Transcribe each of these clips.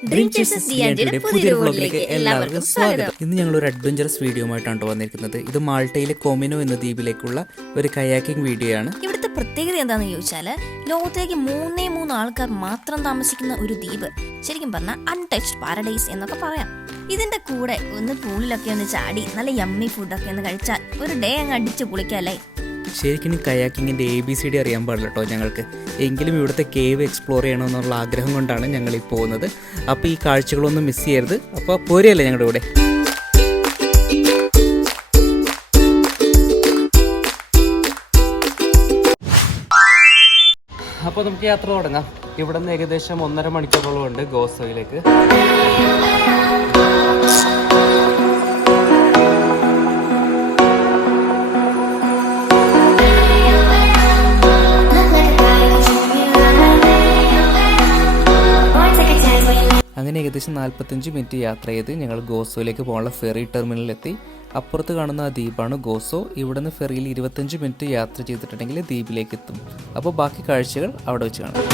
പുതിയൊരു വ്ലോഗിലേക്ക് എല്ലാവർക്കും സ്വാഗതം. ഇന്ന് ഞങ്ങൾ ഒരു അഡ്വഞ്ചറസ് വീഡിയോ ആയിട്ടാണ് വന്നിരിക്കുന്നത്. ഇത് മാൾട്ടയിലെ കൊമിനോ എന്ന ദ്വീപിലേക്കുള്ള ഒരു കയാക്കിംഗ് വീഡിയോ ആണ്. ഇവിടുത്തെ പ്രത്യേകത എന്താണെന്ന് ചോദിച്ചാൽ ലോകത്തേക്ക് മൂന്നേ ആൾക്കാർ മാത്രം താമസിക്കുന്ന ഒരു ദ്വീപ്. ശരിക്കും പറഞ്ഞാൽ അൺടച്ച്ഡ് പാരഡൈസ് എന്നൊക്കെ പറയാം. ഇതിന്റെ കൂടെ ഒന്ന് പൂളിലൊക്കെ ഒന്ന് ചാടി നല്ല യമ്മി ഫുഡൊക്കെ ഒന്ന് കഴിച്ചാൽ ഒരു ഡേ അങ്ങ് അടിച്ച് പൊളിക്കല്ലേ. ശരിക്കും കയാക്കിങ്ങിൻ്റെ ABCD അറിയാൻ പാടില്ല കേട്ടോ ഞങ്ങൾക്ക്. എങ്കിലും ഇവിടുത്തെ കേവ് എക്സ്പ്ലോർ ചെയ്യണമെന്നുള്ള ആഗ്രഹം കൊണ്ടാണ് ഞങ്ങൾ ഈ പോകുന്നത്. അപ്പോൾ ഈ കാഴ്ചകളൊന്നും മിസ് ചെയ്യരുത്. അപ്പോൾ പോരെയല്ലേ ഞങ്ങളുടെ കൂടെ. അപ്പോൾ നമുക്ക് യാത്ര തുടങ്ങാം. ഇവിടെ നിന്ന് ഏകദേശം 1.5 മണിക്കൂറോളം ഉണ്ട് ഗോസോയിലേക്ക്. അങ്ങനെ ഏകദേശം 45 മിനിറ്റ് യാത്ര ചെയ്ത് ഞങ്ങൾ ഗോസോയിലേക്ക് പോകാനുള്ള ഫെറി ടെർമിനലിലെത്തി. അപ്പുറത്ത് കാണുന്ന ആ ദ്വീപാണ് ഗോസോ. ഇവിടെ നിന്ന് ഫെറിയിൽ 25 മിനിറ്റ് യാത്ര ചെയ്തിട്ടുണ്ടെങ്കിൽ ദ്വീപിലേക്ക് എത്തും. അപ്പോൾ ബാക്കി കാഴ്ചകൾ അവിടെ വെച്ച് കാണാം.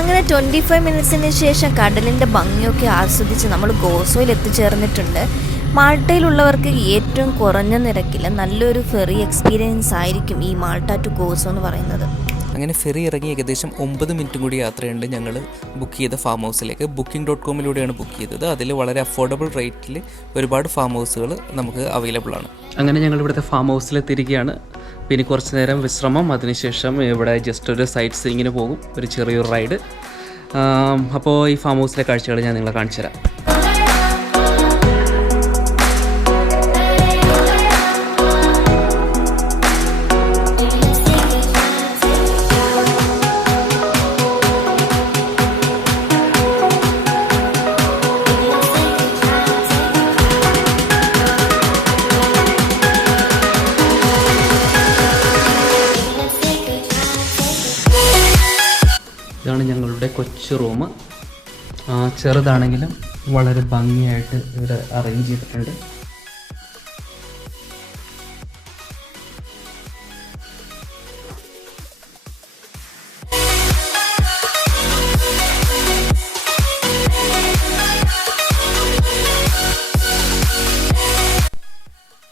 അങ്ങനെ 25 മിനിറ്റ്സിന് ശേഷം കടലിൻ്റെ ഭംഗിയൊക്കെ ആസ്വദിച്ച് നമ്മൾ ഗോസോയിൽ എത്തിച്ചേർന്നിട്ടുണ്ട്. മാൾട്ടയിലുള്ളവർക്ക് ഏറ്റവും കുറഞ്ഞ നിരക്കിൽ നല്ലൊരു ഫെറി എക്സ്പീരിയൻസ് ആയിരിക്കും ഈ മാൾട്ട ടു ഗോസോ എന്ന് പറയുന്നത്. അങ്ങനെ ഫെറി ഇറങ്ങി ഏകദേശം 9 മിനിറ്റും കൂടി യാത്രയുണ്ട്. ഞങ്ങൾ ബുക്ക് ചെയ്ത ഫാം ഹൗസിലേക്ക് booking.com ബുക്ക് ചെയ്തത്. അതിൽ വളരെ അഫോർഡബിൾ റേറ്റിൽ ഒരുപാട് ഫാം ഹൗസുകൾ നമുക്ക് അവൈലബിൾ ആണ്. അങ്ങനെ ഞങ്ങൾ ഇവിടുത്തെ ഫാം ഹൗസിലെത്തിയിരിക്കുകയാണ്. പിന്നെ കുറച്ച് നേരം വിശ്രമം, അതിനുശേഷം ഇവിടെ ജസ്റ്റ് ഒരു സൈറ്റ് സീയിങ്ങിന് പോകും, ഒരു ചെറിയൊരു റൈഡ്. അപ്പോൾ ഈ ഫാം ഹൗസിലെ കാഴ്ചകൾ ഞാൻ നിങ്ങളെ കാണിച്ചു തരാം. ഇതാണ് ഞങ്ങളുടെ കൊച്ചു റൂം. ചെറുതാണെങ്കിലും വളരെ ഭംഗിയായിട്ട് ഇവിടെ അറേഞ്ച് ചെയ്തിട്ടുണ്ട്.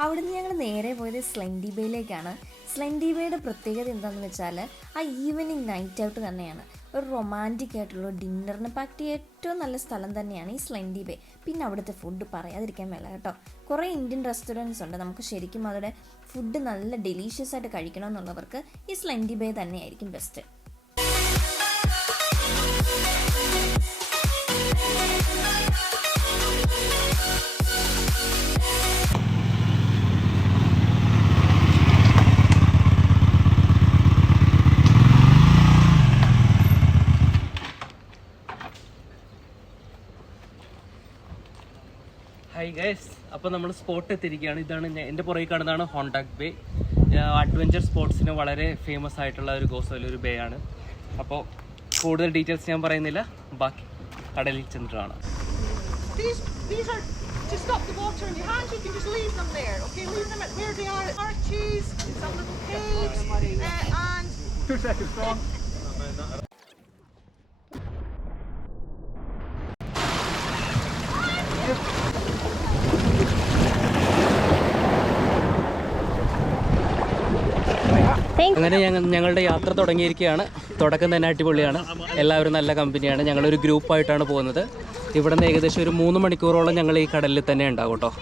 അവിടുന്ന് ഞങ്ങൾ നേരെ പോയത് സ്ലെൻഡി ബേയിലേക്കാണ്. സ്ലെൻഡി ബേയുടെ പ്രത്യേകത എന്താണെന്ന് വെച്ചാൽ ആ ഈവനിങ് നൈറ്റ് ഔട്ട് തന്നെയാണ്. ഒരു റൊമാൻറ്റിക് ആയിട്ടുള്ള ഡിന്നറിന് പറ്റിയ ഏറ്റവും നല്ല സ്ഥലം തന്നെയാണ് ഈ സ്ലെൻഡി ബേ. പിന്നെ അവിടുത്തെ ഫുഡ് പറയാതിരിക്കാൻ മേല കേട്ടോ. കുറേ ഇന്ത്യൻ റെസ്റ്റോറൻറ്റ്സ് ഉണ്ട്. നമുക്ക് ശരിക്കും അവിടെ ഫുഡ് നല്ല ഡെലീഷ്യസ് ആയിട്ട് കഴിക്കണമെന്നുള്ളവർക്ക് ഈ സ്ലെൻഡി ബേ തന്നെയായിരിക്കും ബെസ്റ്റ്. ഹായ് ഗൈസ്, അപ്പോൾ നമ്മൾ സ്പോട്ട് എത്തിയിരിക്കുകയാണ്. ഇതാണ് എൻ്റെ പുറകിൽ കാണുന്നതാണ് ഹോണ്ടാക് ബേ. അഡ്വഞ്ചർ സ്പോർട്സിന് വളരെ ഫേമസ് ആയിട്ടുള്ള ഒരു ഗോസോയിലൊരു ബേ ആണ്. അപ്പോൾ കൂടുതൽ ഡീറ്റെയിൽസ് ഞാൻ പറയുന്നില്ല, ബാക്കി കടലിൽ ചെന്നിട്ട് കാണാം. അങ്ങനെ ഞങ്ങളുടെ യാത്ര തുടങ്ങിയിരിക്കുകയാണ്. തുടക്കം തന്നെ അടിപൊളിയാണ്. എല്ലാവരും നല്ല കമ്പനിയാണ്. ഞങ്ങളൊരു ഗ്രൂപ്പായിട്ടാണ് പോകുന്നത്. ഇവിടെ നിന്ന് ഏകദേശം ഒരു 3 മണിക്കൂറോളം ഞങ്ങൾ ഈ കടലിൽ തന്നെ ഉണ്ടാകും കേട്ടോ.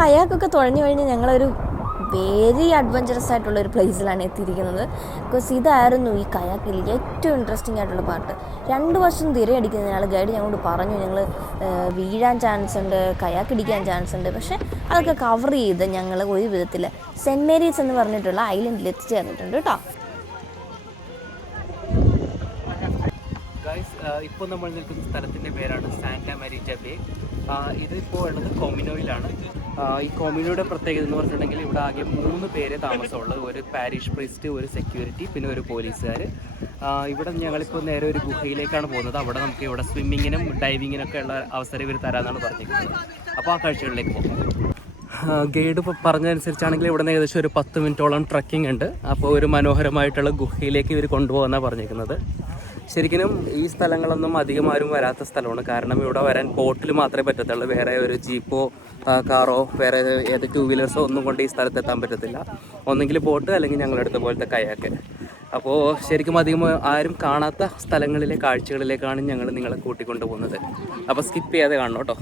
കയാക്കൊക്കെ തുഴഞ്ഞു കഴിഞ്ഞ് ഞങ്ങളൊരു വെരി അഡ്വഞ്ചറസ് ആയിട്ടുള്ളൊരു പ്ലേസിലാണ് എത്തിയിരിക്കുന്നത്. ബിക്കോസ് ഇതായിരുന്നു ഈ കയാക്കിൽ ഏറ്റവും ഇൻട്രസ്റ്റിംഗ് ആയിട്ടുള്ള പാർട്ട്. 2 വർഷം തിരയടിക്കുന്നതിനാൽ ഗൈഡ് ഞങ്ങളോട് പറഞ്ഞു ഞങ്ങൾ വീഴാൻ ചാൻസ് ഉണ്ട്, കയാക്ക് ഇടിക്കാൻ ചാൻസ് ഉണ്ട്. പക്ഷേ അതൊക്കെ കവർ ചെയ്ത് ഞങ്ങൾ ഒരു വിധത്തിൽ സെൻറ്റ് മേരീസ് എന്ന് പറഞ്ഞിട്ടുള്ള ഐലൻഡിൽ എത്തിച്ചേർന്നിട്ടുണ്ട് കേട്ടോ. ഇപ്പോൾ നമ്മൾ നിൽക്കുന്ന സ്ഥലത്തിൻ്റെ പേരാണ് സാന്റാ മരീജ ബേ. ഇതിപ്പോൾ ഉള്ളത് കൊമിനോയിലാണ്. ഈ കൊമിനോയുടെ പ്രത്യേകത എന്ന് പറഞ്ഞിട്ടുണ്ടെങ്കിൽ ഇവിടെ ആകെ 3 പേരെ താമസമുള്ളത്. ഒരു പാരിഷ് പ്രീസ്റ്റ്, ഒരു സെക്യൂരിറ്റി, പിന്നെ ഒരു പോലീസുകാർ. ഇവിടെ ഞങ്ങളിപ്പോൾ നേരെ ഒരു ഗുഹയിലേക്കാണ് പോകുന്നത്. അവിടെ നമുക്ക് ഇവിടെ സ്വിമ്മിങ്ങിനും ഡൈവിങ്ങിനൊക്കെ ഉള്ള അവസരം ഇവർ തരാമെന്നാണ് പറഞ്ഞിരിക്കുന്നത്. അപ്പോൾ ആ കാഴ്ചകളിലേക്ക് പോകും. ഗൈഡ് ഇപ്പോൾ പറഞ്ഞതനുസരിച്ചാണെങ്കിൽ ഇവിടെ നിന്ന് ഏകദേശം ഒരു 10 മിനിറ്റോളം ട്രക്കിംഗ് ഉണ്ട്. അപ്പോൾ ഒരു മനോഹരമായിട്ടുള്ള ഗുഹയിലേക്ക് ഇവർ കൊണ്ടുപോകാനാണ് പറഞ്ഞിരിക്കുന്നത്. ശരിക്കും ഈ സ്ഥലങ്ങളൊന്നും അധികം ആരും വരാത്ത സ്ഥലമാണ്. കാരണം ഇവിടെ വരാൻ ബോട്ടിൽ മാത്രമേ പറ്റത്തുള്ളൂ. വേറെ ഒരു ജീപ്പോ കാറോ വേറെ ഏത് 2 വീലേഴ്സോ ഒന്നും കൊണ്ട് ഈ സ്ഥലത്ത് എത്താൻ പറ്റത്തില്ല. ഒന്നെങ്കിൽ ബോട്ട് അല്ലെങ്കിൽ ഞങ്ങളെടുത്ത പോലത്തെ കയാക്ക്. അപ്പോൾ ശരിക്കും അധികം ആരും കാണാത്ത സ്ഥലങ്ങളിലെ കാഴ്ചകളിലേക്കാണ് ഞങ്ങൾ നിങ്ങളെ കൂട്ടിക്കൊണ്ടു പോകുന്നത്. അപ്പോൾ സ്കിപ്പ് ചെയ്യാതെ കാണണം കേട്ടോ.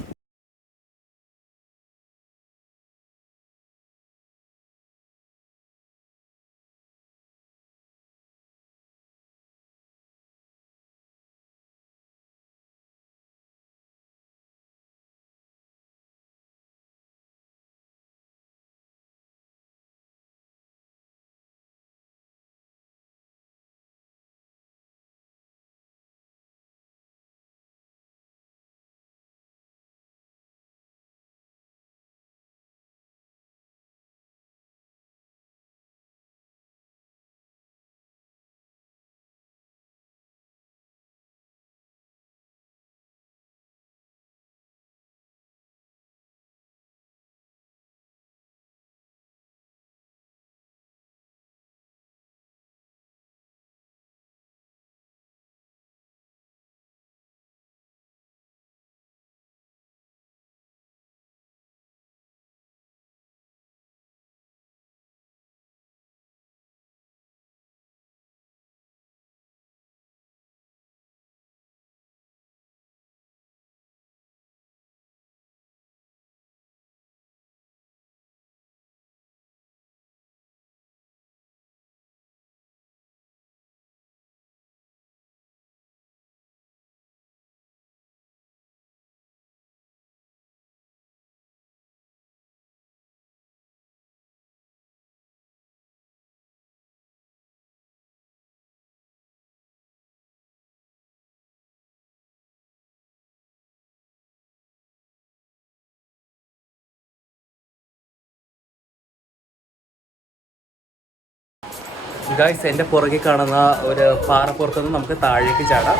ഗായ്സ്, എൻ്റെ പുറകെ കാണുന്ന ഒരു പാറപ്പുറത്തുനിന്ന് നമുക്ക് താഴേക്ക് ചാടാം.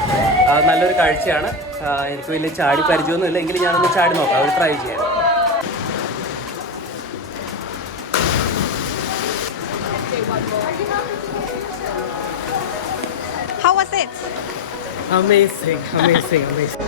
നല്ലൊരു കാഴ്ചയാണ്. എനിക്ക് വലിയ ചാടി പരിചയമൊന്നുമില്ല, എങ്കിലും ഞാനൊന്ന് ചാടി നോക്കാം, ഒരു ട്രൈ ചെയ്യാം. How was it? Amazing, amazing, amazing.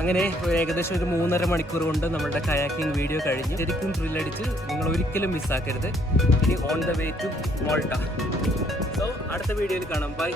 അങ്ങനെ ഏകദേശം ഒരു 3.5 മണിക്കൂർ കൊണ്ട് നമ്മുടെ കയാക്കിംഗ് വീഡിയോ കഴിഞ്ഞ് ശരിക്കും ത്രില്ലടിച്ച് നിങ്ങൾ ഒരിക്കലും മിസ്സാക്കരുത്. ഇനി on the way to Malta. So അടുത്ത വീഡിയോയിൽ കാണാം. ബൈ.